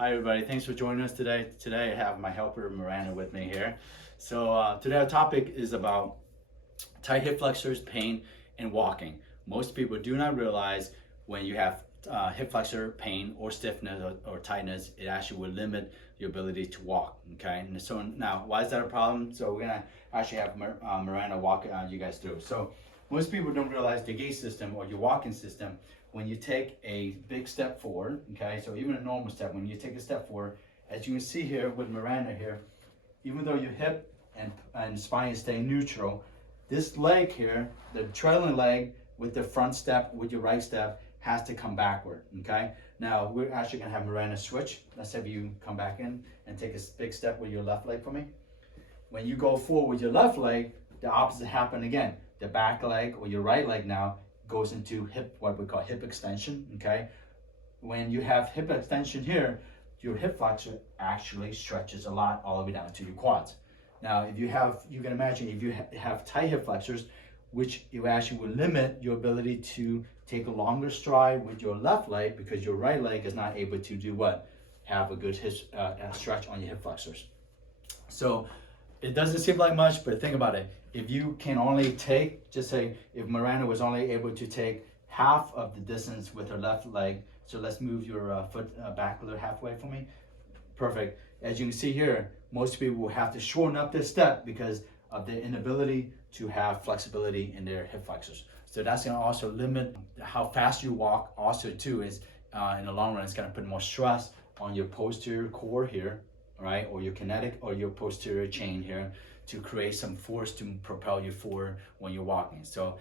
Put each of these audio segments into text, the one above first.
Hi everybody, thanks for joining us today. Today I have my helper Miranda with me here. So today our topic is about tight hip flexors, pain, and walking. Most people do not realize when you have hip flexor pain or stiffness or tightness, it actually will limit your ability to walk, okay? And so now, why is that a problem? So we're gonna actually have Miranda walk you guys through. So most people don't realize the gait system or your walking system, when you take a big step forward, okay? So even a normal step, when you take a step forward, as you can see here with Miranda here, even though your hip and spine is staying neutral, this leg here, the trailing leg with the front step, with your right step, has to come backward, okay? Now, we're actually gonna have Miranda switch. Let's have you come back in and take a big step with your left leg for me. When you go forward with your left leg, the opposite happen again. The back leg or your right leg now goes into hip, what we call hip extension, okay? When you have hip extension here, your hip flexor actually stretches a lot all the way down to your quads. Now, if you have, you can imagine if you have tight hip flexors, which you actually will limit your ability to take a longer stride with your left leg because your right leg is not able to do what? Have a good stretch on your hip flexors. So it doesn't seem like much, but think about it. If you can only take, just say if Miranda was only able to take half of the distance with her left leg, so let's move your foot back a little halfway for me. Perfect. As you can see here, most people will have to shorten up this step because of their inability to have flexibility in their hip flexors. So that's going to also limit how fast you walk. Also too is in the long run, it's going to put more stress on your posterior core here, right? Or your kinetic or your posterior chain here to create some force to propel you forward when you're walking. So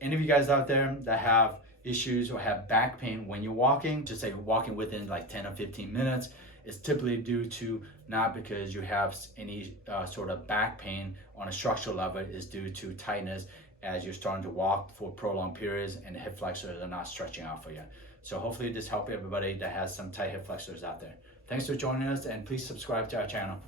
any of you guys out there that have issues or have back pain when you're walking, just say walking within like 10 or 15 minutes, it's typically due to not because you have any sort of back pain on a structural level. It's due to tightness as you're starting to walk for prolonged periods and the hip flexors are not stretching out for you. So hopefully this helps everybody that has some tight hip flexors out there. Thanks for joining us and please subscribe to our channel.